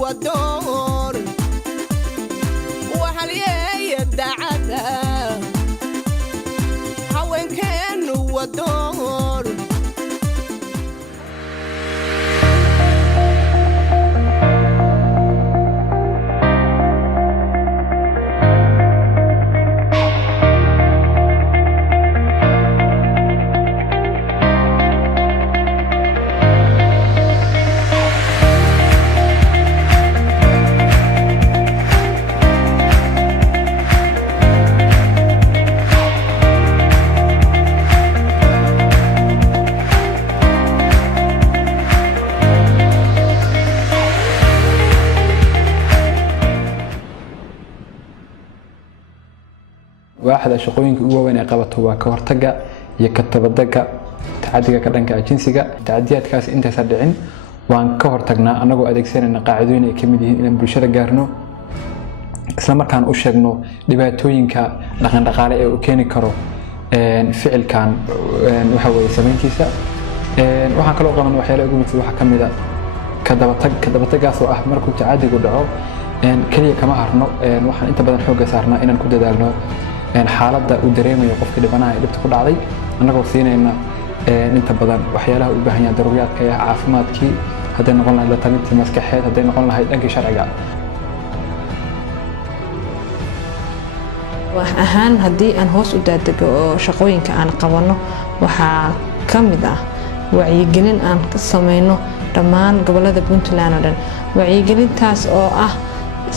ودور وهل يدعدا هوين كان ودور واحد شقooyinka ugu weyn ee qabato waa ka hortagga iyo ka tabadalka tacadiga ka dhanka jinsiga tacadiyadkaas inta sadicin waan ka hortagnaa anagoo adeegsanayna qaacidooyin ay kamid yihiin in bulshada gaarno isla markaan u sheegno dhibaatooyinka dhaqan dhaqaale ee uu keeni karo ficilkan waxa weeye sameyntiisa waxaan kala qaban waxyaalo ugu mid waxa kamid ah ka dabatagaas oo ah markuu tacadigu dhaco kaliya kama harno waxaan inta badan xoog saarnaa inaan ku dadaalno xaaladda uu dareemayo qofka dhibanaha ee dhibta ku dhacday annagoo siinayna inta badan waxyaalaha u baahan yahay daruuriyaadka ee caafimaadkii hadday noqon lahayd la talintii maskaxeed hadday noqon lahayd dhankii sharciga wax ahaan haddii aan hoos u daadego oo shaqooyinka aan qabanno waxaa ka mid ah wacyigelin aan ka samayno dhammaan gobollada Puntland oo dhan wacyigelintaas oo ah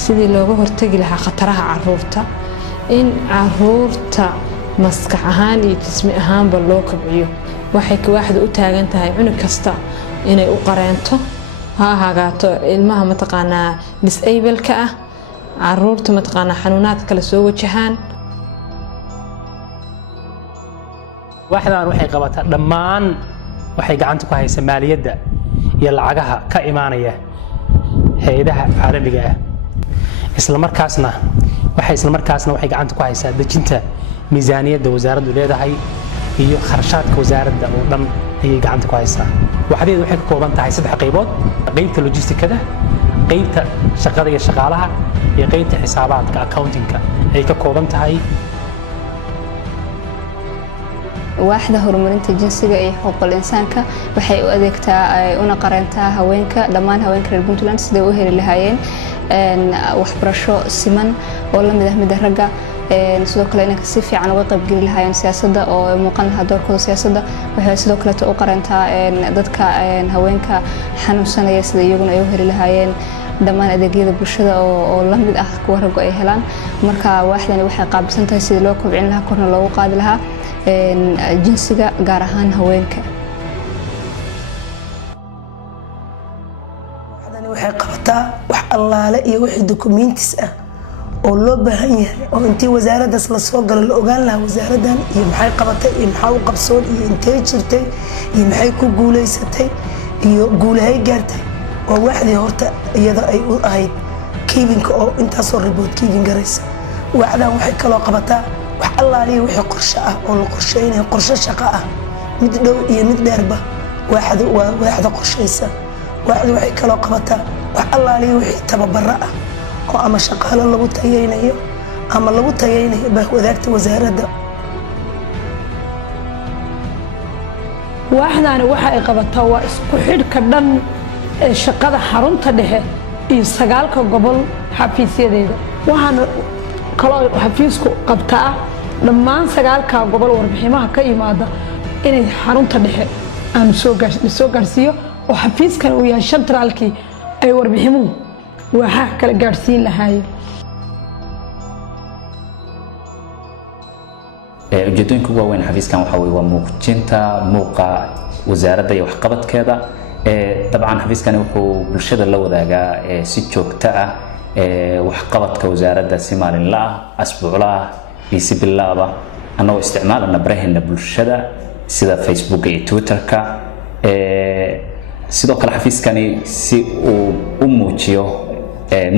sidii looga hortagi lahaa khataraha carruurta in carruurta maskax ahaan iyo jismi ahaanba loo kobciyo waxay waaxda u taagan tahay cunug kasta inay u qareento ha hagaato ilmaha mataqaanaa disable-ka ah carruurta mataqaanaa xanuunaadka kala soo wajahaan waaxdan waxay qabataa dhammaan waxay gacanta ku haysaa maaliyadda iyo lacagaha ka imaanaya hay'adaha caalamiga ah isla markaasna waxay gacanta ku haysaa dejinta miisaaniyadda wasaaraddu leedahay iyo kharashaadka wasaaradda oo dhan ayay gacanta ku haysaa waxadeedu waxay ka kooban tahay 3 qaybood qaybta logistikada qaybta shaqada iyo shaqaalaha iyo qaybta xisaabaadka accountingka ay ka kooban tahay waaxda horumarinta jinsiga iyo xuquuqul insaanka waxay u adeegtaa una qarantaa haweenka dhammaan haweenka reer Puntland sidoo u heli lahaayeen waxbarasho siman oo la mid ah mid ragga sidoo kale inay si fiican uga qayb gali lahaayeen siyaasadda oo muuqan lahaa doorkooda siyaasadda waxay sidoo kale u qarantaa dadka haweenka xanuunsanaya sida iyaguna ay u heli lahaayeen dhammaan adeegyada bulshada oo la mid ah kuwa ragga ay helaan marka waaxdani waxay qaabilsan tahay sidii loo kobcin lahaa korna loogu qaadi lahaa jinsiga gaar ahaan haweenka waxay qabataa wax allaale iyo wixii documents ah oo loo baahan yahay oo intii wasaaraddaas la soo galo la ogaan lahaa wasaaraddan iyo maxay qabatay iyo maxaa u qabsoon iyo intee jirtay iyo maxay ku guulaysatay iyo guulahay gaartay oo waaxdii horta iyada ay u ahayd keepinka oo intaasoo report keeping garaysa waaxdan waxay kaloo qabataa wax allaaliya wixii qorshe ah oo la qorsheynayo qorshe shaqo ah mid dhow iyo mid dheerba waaxda qorsheysa waaxdu waxay kaloo qabataa wax allaaliya wixii tababaro ah oo ama shaqaalo lagu tayeynayo ama lagu tayeynayo wadaagta wasaaradda waaxdaani waxa ay qabataa waa isku xidhka dhan ee shaqada xarunta dhexe iyo 9 gobol xafiisyadeeda waxaana kaloo xafiisku qabtaa dhammaan 9 gobol warbiximaha ka yimaada inay xarunta dhexe aan soo gaarsiiyo oo xafiiskan uu yahay centralkii ay warbiximuhu waxa kala gaarsiin lahaayeen ujeedooyinka ugu waaweyn xafiiskan waxa weeye waa muujinta muuqa wasaaradda iyo waxqabadkeeda dabcan xafiiskani wuxuu bulshada la wadaagaa si joogto ah waxqabadka wasaaradda si maalinle ah asbuucla ah iyo si bilaaba annagoo isticmaalana baraheena bulshada sida Facebook iyo Twitterka sidoo kale xafiiskani si uu u muujiyo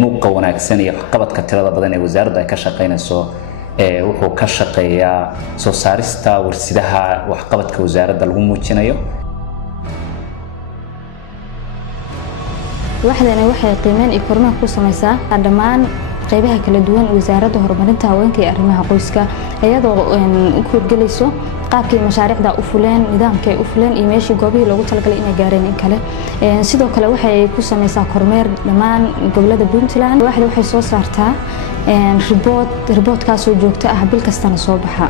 muuqa wanaagsan iyo waxqabadka tirada badan ee wasaaradda ay ka shaqeynayso wuxuu ka shaqeeyaa soo saarista warsidaha waxqabadka wasaaradda lagu muujinayo waxdana waxay qiimeyn iyo kormeer ku sameysaa dhammaan qaybaha kala duwan wasaaradda horumarinta haweenka iyo arrimaha qoyska iyadoo u horgelayso qaabkii mashaariicda u fuleen nidaamkay u fuleen iyo meeshii goobihii loogu talagalay inay gaareen in kale sidoo kale waxay ku sameysaa kormeer dhammaan gobolada Puntland waxay soo saartaa riboodkaas oo joogto ah bil kastana soo baxa